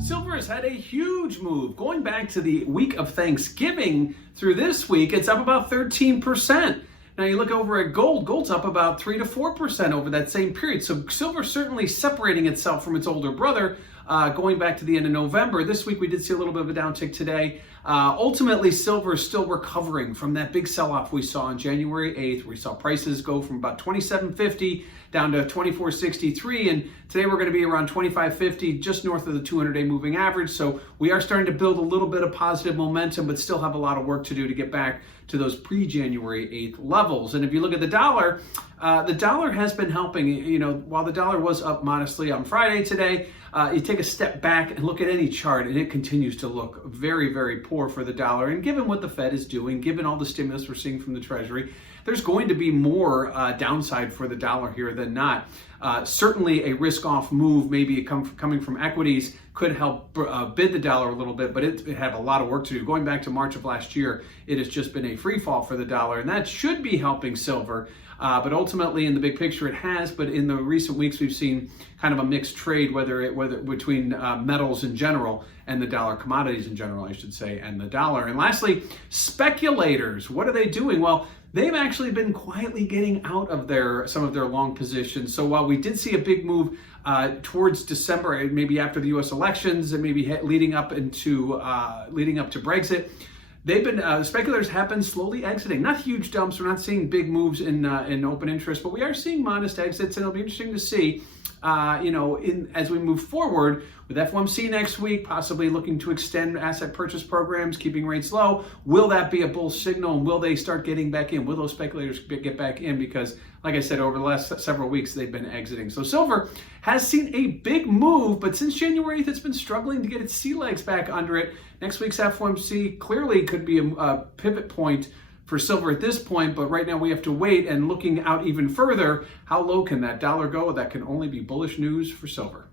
Silver has had a huge move. Going back to the week of Thanksgiving through this week, it's up about 13%. Now you look over at gold, gold's up about 3 to 4% over that same period. So silver certainly separating itself from its older brother going back to the end of November. This week we did see a little bit of a downtick today. Ultimately, silver is still recovering from that big sell-off we saw on January 8th. We saw prices go from about $27.50 down to $24.63, and today we're going to be around $25.50, just north of the 200-day moving average. So we are starting to build a little bit of positive momentum, but still have a lot of work to do to get back to those pre-January 8th levels. And if you look at the dollar has been helping. You know, while the dollar was up modestly on Friday today, you take a step back and look at any chart, and it continues to look very, very poor for the dollar. And given what the Fed is doing, given all the stimulus we're seeing from the Treasury, there's going to be more downside for the dollar here than not. Certainly a risk-off move, maybe coming from equities, could help bid the dollar a little bit, but it had a lot of work to do. Going back to March of last year, it has just been a free fall for the dollar, and that should be helping silver. But ultimately, in the big picture, it has. But in the recent weeks, we've seen kind of a mixed trade, whether between metals in general and the dollar, commodities in general, I should say, and the dollar. And lastly, speculators. What are they doing? Well, they've actually been quietly getting out of some of their long positions. So while we did see a big move towards December, maybe after the U.S. elections, and maybe leading up to Brexit, they've been speculators have been slowly exiting. Not huge dumps. We're not seeing big moves in open interest, but we are seeing modest exits, and it'll be interesting to see. As we move forward with FOMC next week, possibly looking to extend asset purchase programs, keeping rates low. Will that be a bull signal, and will they start getting back in? Will those speculators get back in? Because, like I said, over the last several weeks, they've been exiting. So silver has seen a big move, but since January 8th, it's been struggling to get its sea legs back under it. Next week's FOMC clearly could be a pivot point for silver at this point, but right now we have to wait. And looking out even further, how low can that dollar go? That can only be bullish news for silver.